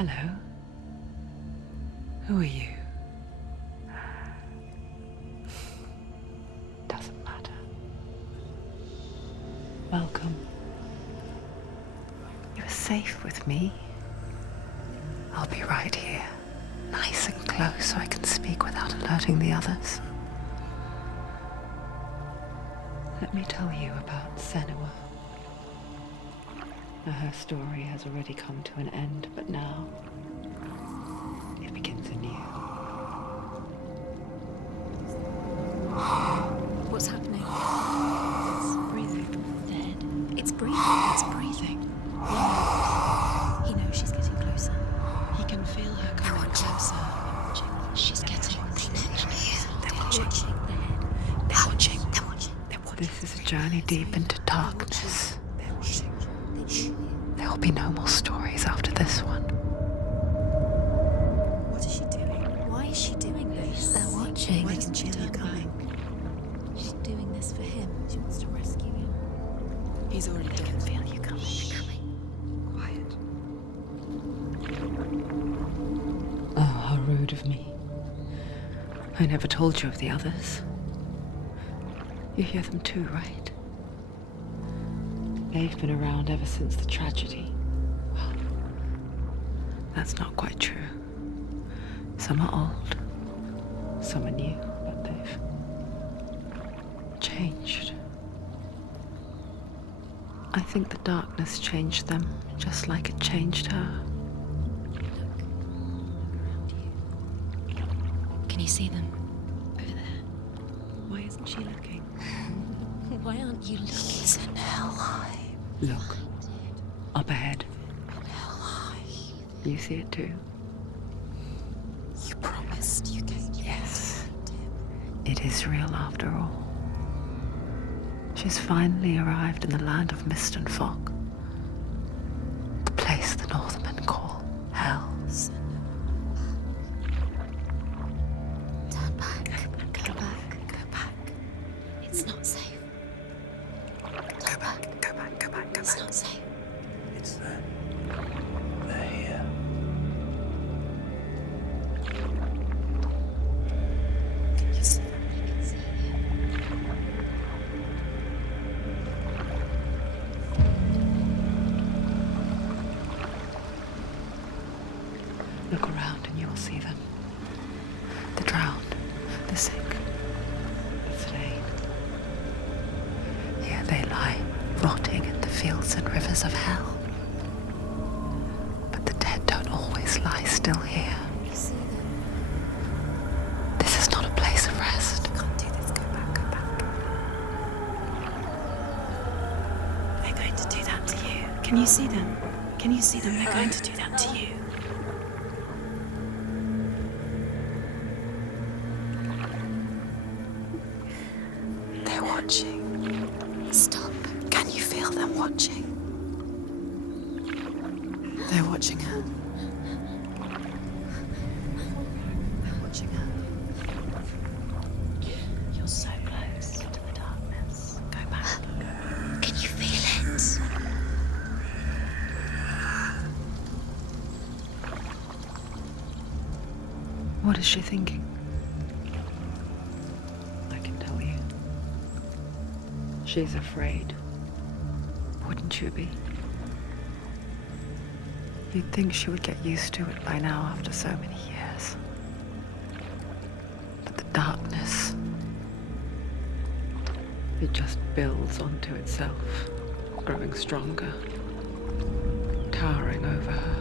Hello. Who are you? Doesn't matter. Welcome. You're safe with me. I'll be right here, nice and close so I can speak without alerting the others. Let me tell you about Senua. Now, her story has already come to an end, but now it begins anew. What's happening? It's breathing. Dead. It's breathing. It's breathing. Yeah. He knows she's getting closer. He can feel her coming closer. She's getting closer. They're watching. They're watching. They're watching. This is a journey deep into darkness. They're watching. There will be no more stories after this one. What is she doing? Why is she doing this? They're watching. Why doesn't she turn back? She's doing this for him. She wants to rescue him. He's already dead. I can feel you coming. Quiet. Oh, how rude of me. I never told you of the others. You hear them too, right? They've been around ever since the tragedy. Well, that's not quite true. Some are old, some are new, but they've changed. I think the darkness changed them, just like it changed her. Look around you. Can you see them? Over there. Why isn't she looking? Why aren't you looking? He's in Hellblade. Look, up ahead. In Hellblade. You see it too? You promised you gave me. Yes. It is real after all. She's finally arrived in the land of mist and fog. The place the Northmen call Hell. Turn back. Go back. Go back. It's not safe. Go back. Go back. Go back. Go back. It's not safe. It's them. They're here. Can you see them? I can see you. Look around and you'll see them. The drowned, the sick, the slain. Here they lie, rotting in the fields and rivers of hell. But the dead don't always lie still here. You see them. This is not a place of rest. You can't do this. Go back. Go back. They're going to do that to you. Can you see them? Can you see them? They're going to do that to you. They're watching. Stop. Can you feel them watching? They're watching her. They're watching her. You're so close to the darkness. Go back. Can you feel it? What is she thinking? I can tell you. She's afraid. Wouldn't you be? You'd think she would get used to it by now after so many years. But the darkness, it just builds onto itself, growing stronger, towering over her.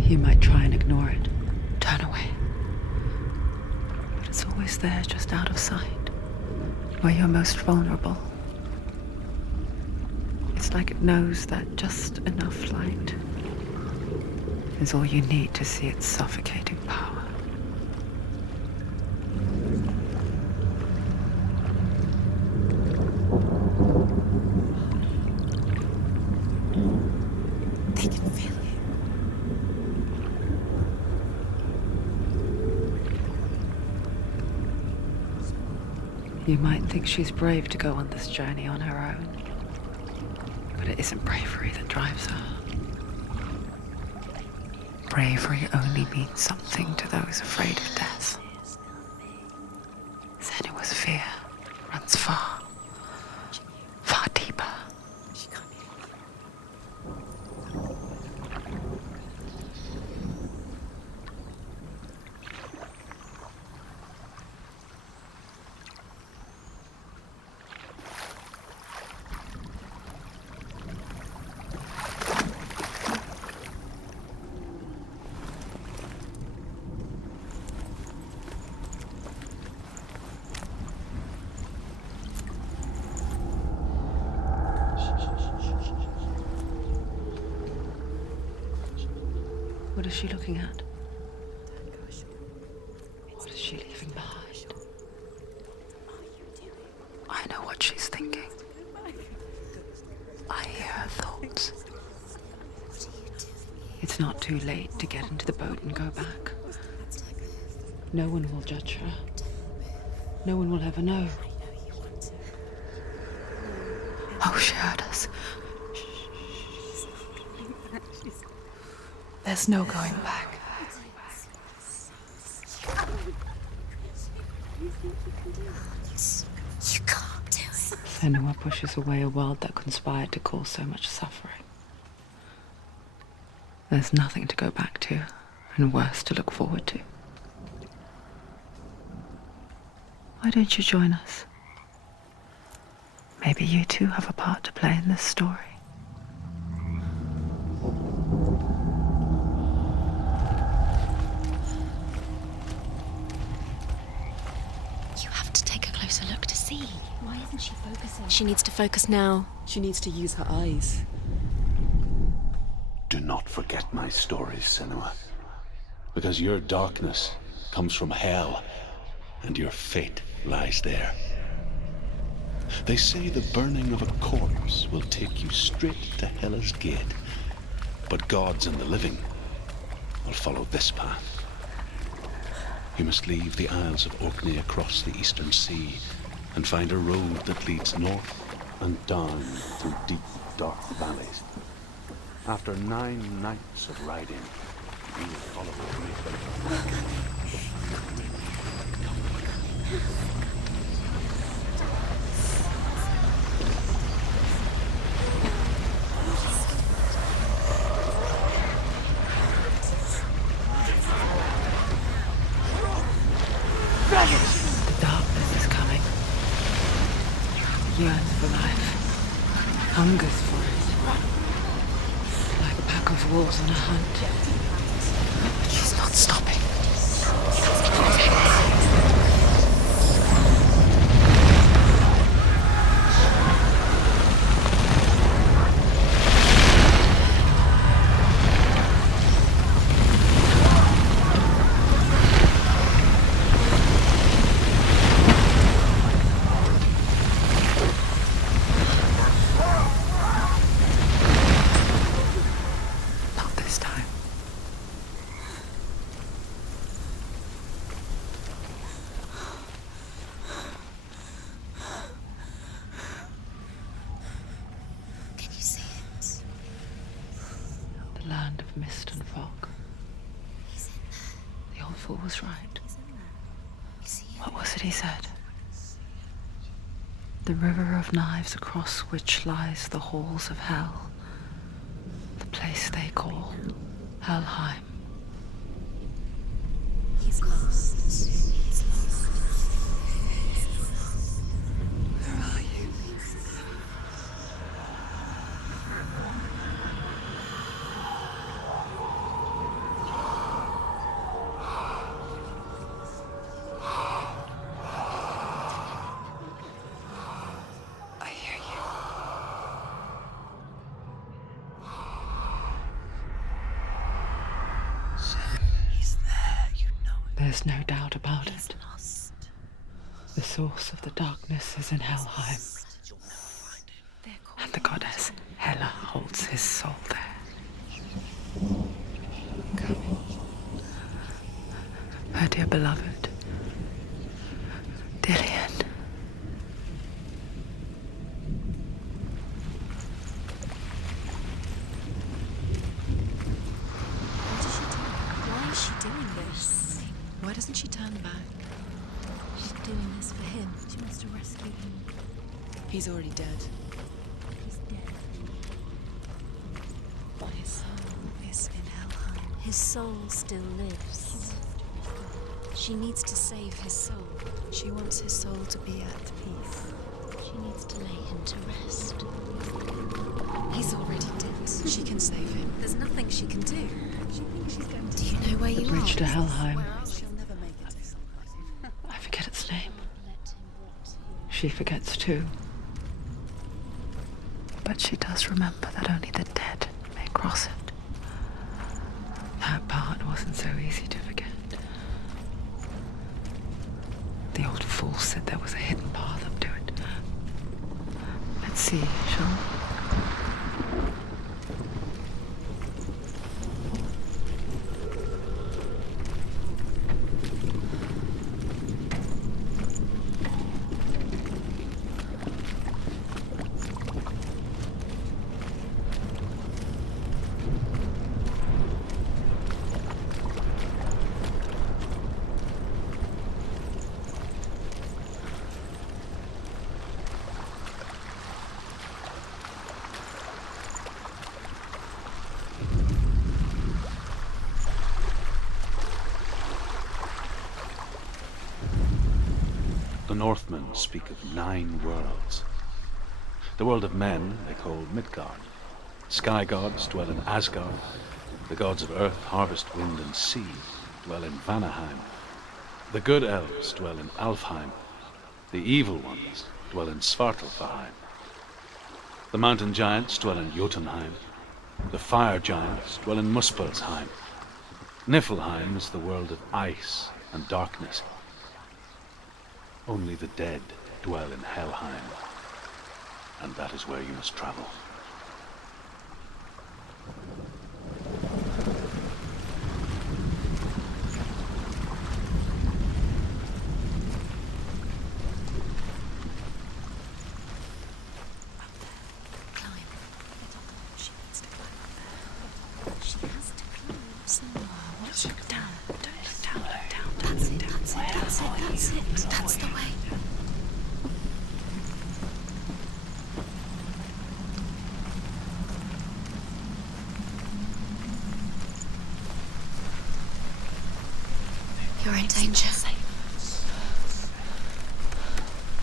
You might try and ignore it, turn away. But it's always there, just out of sight, where you're most vulnerable. It's like it knows that just enough light is all you need to see its suffocating power. They can feel you. You might think she's brave to go on this journey on her own, but it isn't bravery that drives her. bravery only means something to those afraid of death. Senua's fear runs far, far deeper. What is she looking at? What is she leaving behind? I know what she's thinking. I hear her thoughts. It's not too late to get into the boat and go back. No one will judge her. No one will ever know. Oh, she heard us. There's no going back. You can't do it. Senua pushes away a world that conspired to cause so much suffering. There's nothing to go back to, and worse to look forward to. Why don't you join us? Maybe you too have a part to play in this story. You have to take a closer look to see. Why isn't she focusing? She needs to focus now. She needs to use her eyes. Do not forget my stories, Senua. Because your darkness comes from hell, and your fate lies there. They say the burning of a corpse will take you straight to Hela's gate, but gods and the living will follow this path. You must leave the Isles of Orkney across the eastern sea and find a road that leads north and down through deep, dark valleys. After 9 nights of riding, you will follow The darkness is coming. Yearns for life. Hungers for it. Like a pack of wolves on a hunt. But she's not stopping. Not this time. Can you see it? The land of mist and fog. He's in there. The old fool was right. He's in there. You see him? What was it he said? The river of knives across which lies the halls of hell. The place they call Helheim. He's lost. He's lost. Where are you? I hear you. He's there, you know it. There's no doubt about He's it. lost. The source of the darkness is in Helheim, You'll never find him. They're calling and the goddess Hela holds his soul there. Come. Her dear beloved, Dillian. What is she doing? back. She's doing this for him. She wants to rescue him. He's already dead. He's dead. But his soul is in Helheim. His soul still lives. She needs to save his soul. She wants his soul to be at peace. She needs to lay him to rest. He's already dead. She can save him. There's nothing she can do. She thinks she's going to. Do you know where The you bridge are? to Helheim. She'll never make it to I forget its name. Let him rot here. She forgets too. But she does remember that only the dead may cross it. That part wasn't so easy to forget. The old fool said there was a hidden path up to it. Let's see, shall we? The Northmen speak of 9 worlds. The world of men they call Midgard. Sky gods dwell in Asgard. The gods of earth, harvest, wind, and sea dwell in Vanaheim. The good elves dwell in Alfheim. The evil ones dwell in Svartalfheim. The mountain giants dwell in Jotunheim. The fire giants dwell in Muspelheim. Niflheim is the world of ice and darkness. Only the dead dwell in Helheim, and that is where you must travel. Climb. She needs to climb up there. She has to climb. Senua, what's down? Down. That's it. That's the way. You're in danger.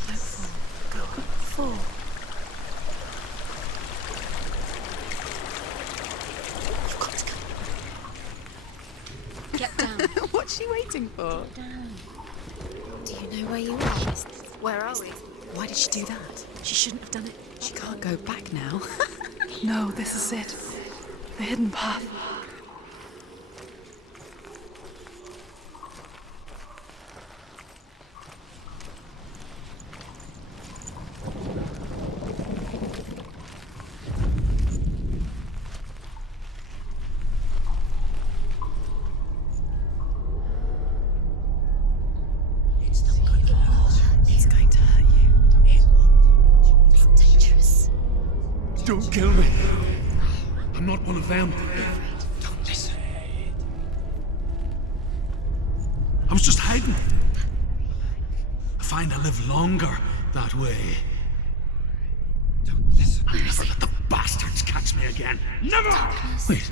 Don't fall. Go on. Fall. You've got to go. Get down. What's she waiting for? Down. Do you know where you are? Where are we? Why did she do that? She shouldn't have done it. She can't go back now. No, this is it. The hidden path. It's going to hurt you. It's dangerous. Don't kill me. I'm not one of them. Don't listen. I was just hiding. I find I live longer that way. Don't listen. I'll never let the bastards catch me again. Never! Wait,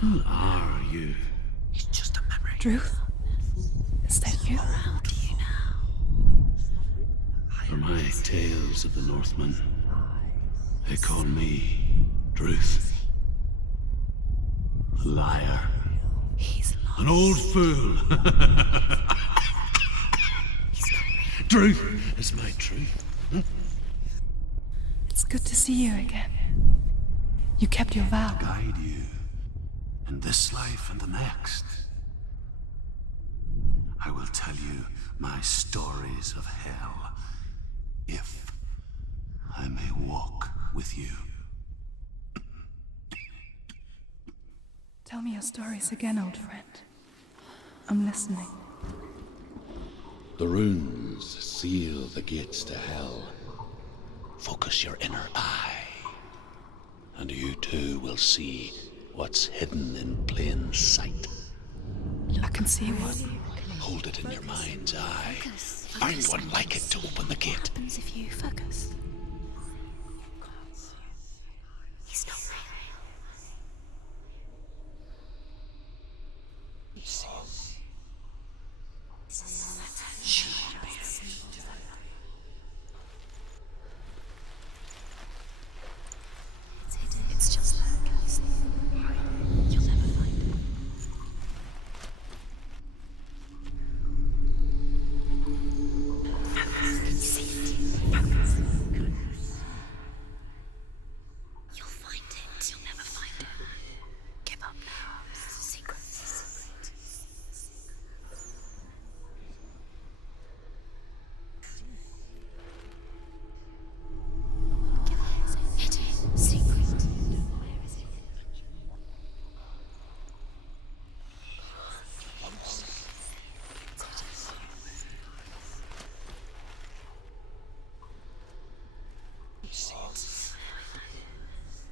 who are you? It's just a memory. Druth? Is that you? How do you now? For my tales of the Northmen, they call me Druth. A liar. He's lost. An old fool. Truth is my truth. It's good to see you again. You kept your vow. Guide you in this life and the next. I will tell you my stories of hell, if I may walk with you. Tell me your stories again, old friend. I'm listening. The runes seal the gates to hell. Focus your inner eye, and you too will see what's hidden in plain sight. I can see one. Hold it in your mind's eye. Find one like it to open the What gate. happens if you focus? He's not real. It's just there, can you see? You'll never find it. See it. You'll find it. You'll never find it. Give up now. It's a secret. Give it. It is secret. Where is it?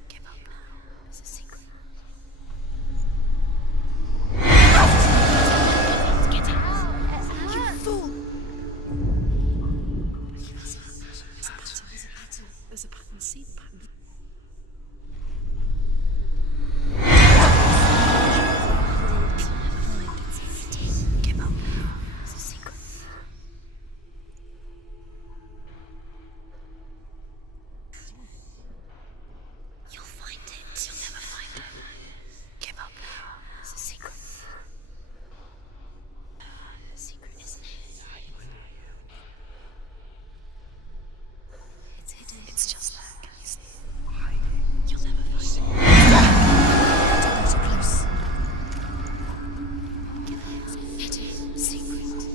Give up now. It's a secret. Get out! You fool! There's a pattern. See the pattern. Give up now. It's a secret. You'll find it. You'll never find it. Give up now. It's a secret. A secret, isn't it? It's hidden. It's just there. Can you see it? You'll never find it. Don't go too close. Give it. It is secret. See it.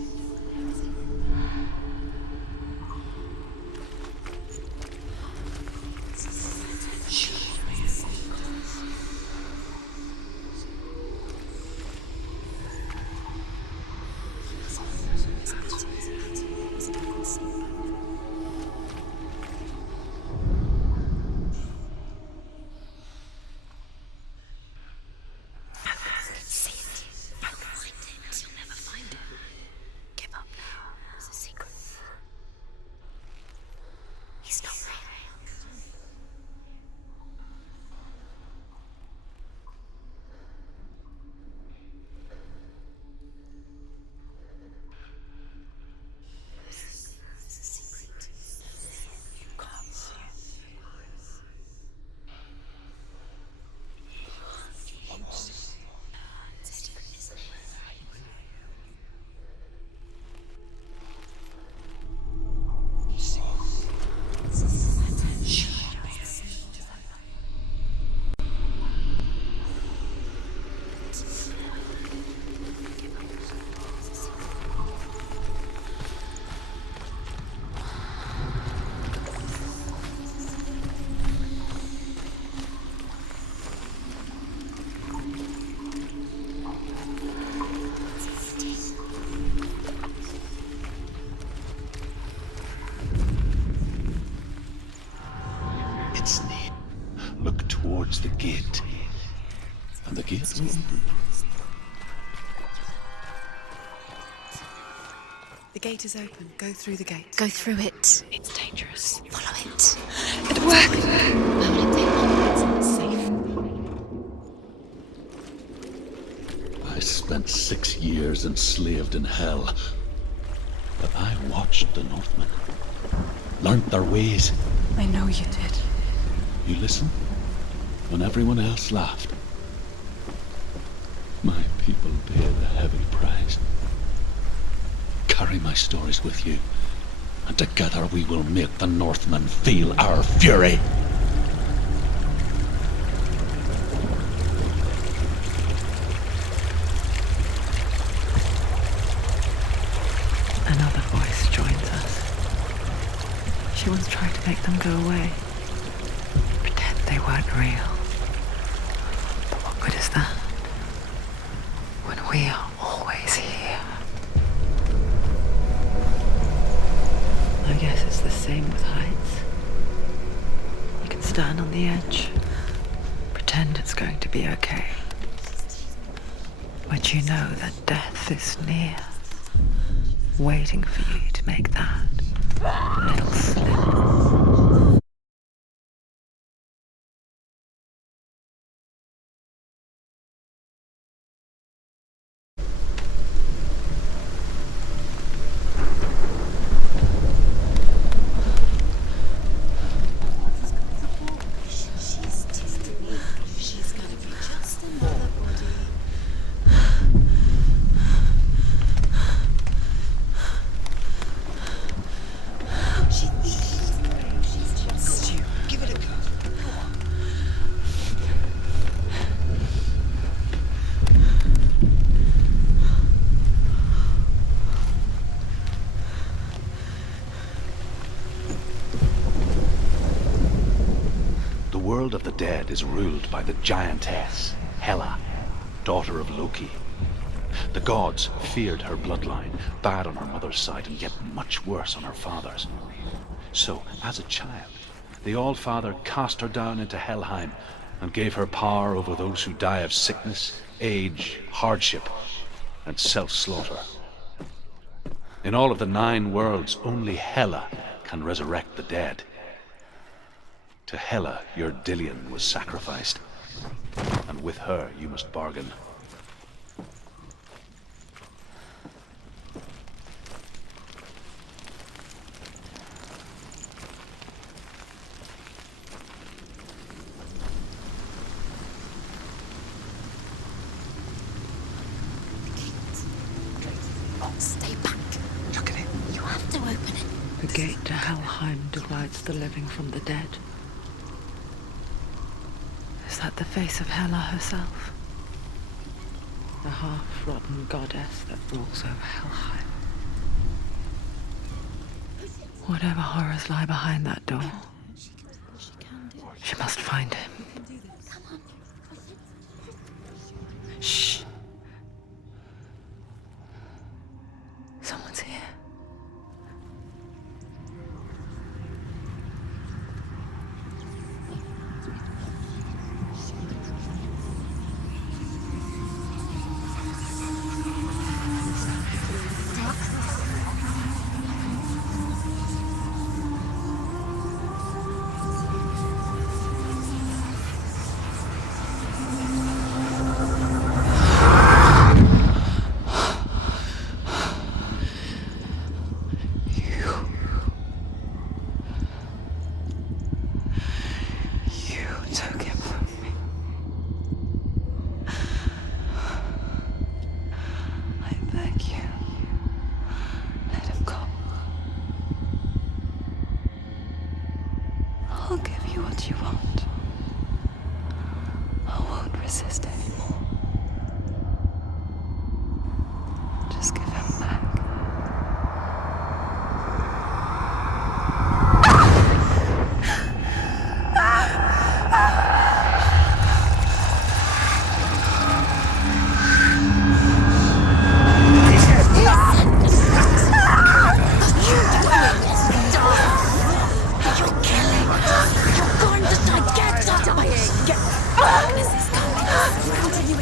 You'll find it. You'll never find it. Give up now. It's a secret. He's not real. It's a secret. You can't see it. It's a secret, isn't it? It's near. Look towards the gate. And the gate's open. The gate is open. Go through the gate. Go through it. It's dangerous. Follow it. It worked. Where will it take you? It's safe. I spent 6 years enslaved in hell. But I watched the Northmen. Learned their ways. I know you did. You listen when everyone else laughed. My people pay the heavy price. Carry my stories with you, and together we will make the Northmen feel our fury. Another voice joins us. She once tried to make them go away. Pretend they weren't real. But what good is that? When we are always here. I guess it's the same with heights. You can stand on the edge, pretend it's going to be okay. When But you know that death is near, waiting for you to make that little slip. She's gonna be just another body. She thinks she's just Stu, give it a go. Go on. The world of the dead is ruled by the giantess, Hela, daughter of Loki. The gods feared her bloodline, bad on her mother's side and yet much worse on her father's. So, as a child, the All-Father cast her down into Helheim and gave her power over those who die of sickness, age, hardship, and self-slaughter. In all of the 9 worlds, only Hela can resurrect the dead. To Hela, your Dillion was sacrificed, and with her you must bargain. Stay back. Look at it. You have to open it. The gate to Helheim divides the living from the dead. Is that the face of Hela herself? The half-rotten goddess that rules over Helheim. Whatever horrors lie behind that door, she must find him. Shh. Someone's here. I'll give you what you want. I won't resist anymore. Just give him back. Darkness is coming. Surrounding you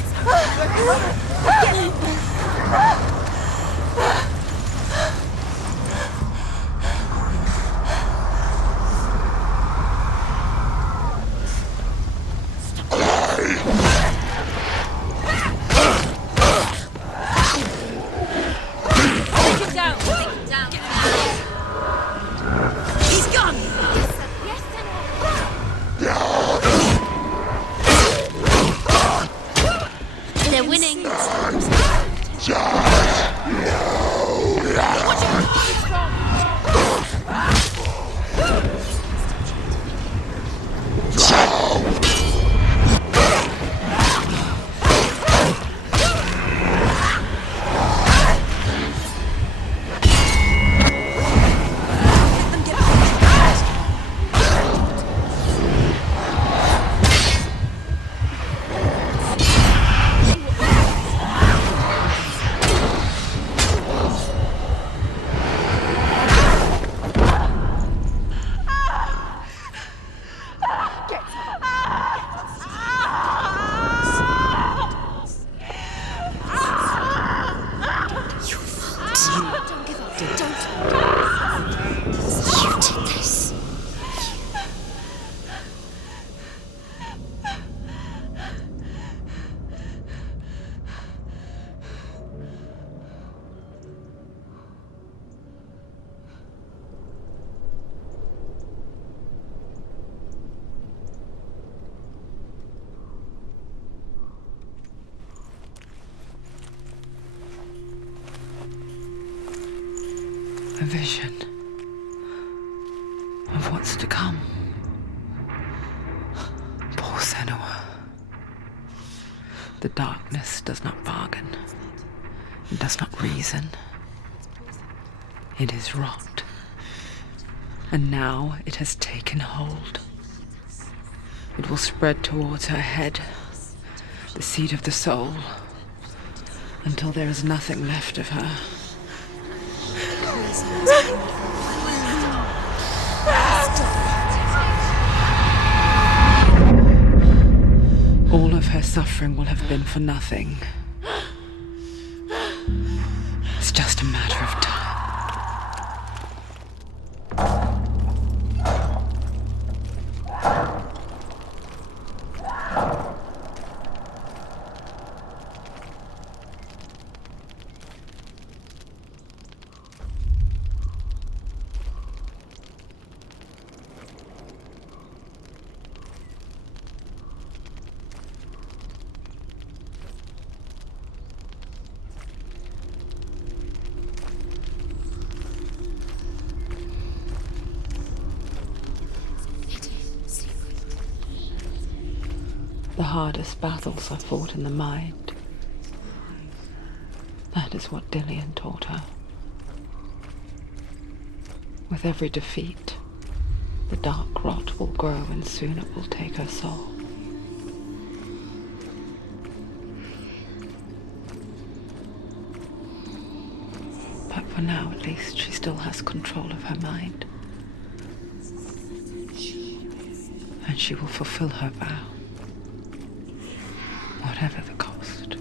vision of what's to come. Poor Senua. The darkness does not bargain. It does not reason. It is rot. And now it has taken hold. It will spread towards her head, the seat of the soul, until there is nothing left of her. All of her suffering will have been for nothing. It's just a matter of time. The hardest battles are fought in the mind. That is what Dillian taught her. With every defeat, the dark rot will grow and soon it will take her soul. But for now, at least, she still has control of her mind. And she will fulfill her vow. Whatever the cost.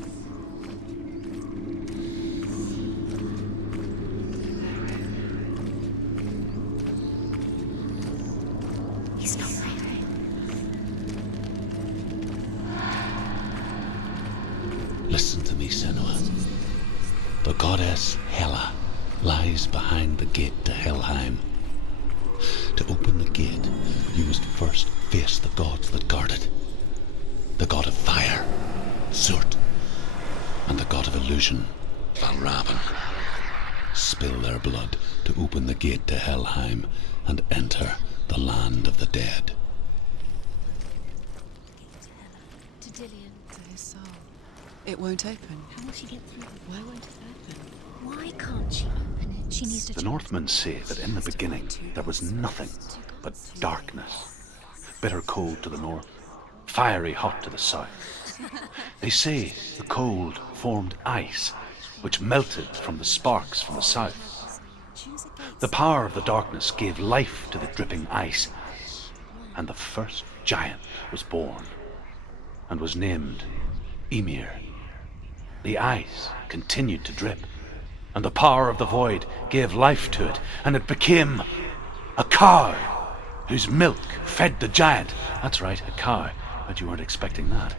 He's not ready. Listen to me, Senua. The goddess Hela lies behind the gate to Helheim. To open the gate, you must first face the gods that guard it. The god of fire, Surt, and the god of illusion, Valravan. Spill their blood to open the gate to Helheim and enter the land of the dead. To Dillian. To his soul. It won't open. How will she get through? Why won't it open? Why can't she open it? She needs to. The Northmen say that in the beginning there was nothing but darkness. Bitter cold to the north, fiery hot to the south. They say the cold formed ice, which melted from the sparks from the south. The power of the darkness gave life to the dripping ice, and the first giant was born, and was named Ymir. The ice continued to drip, and the power of the void gave life to it, and it became a cow, whose milk fed the giant. That's right, a cow. Bet you weren't expecting that.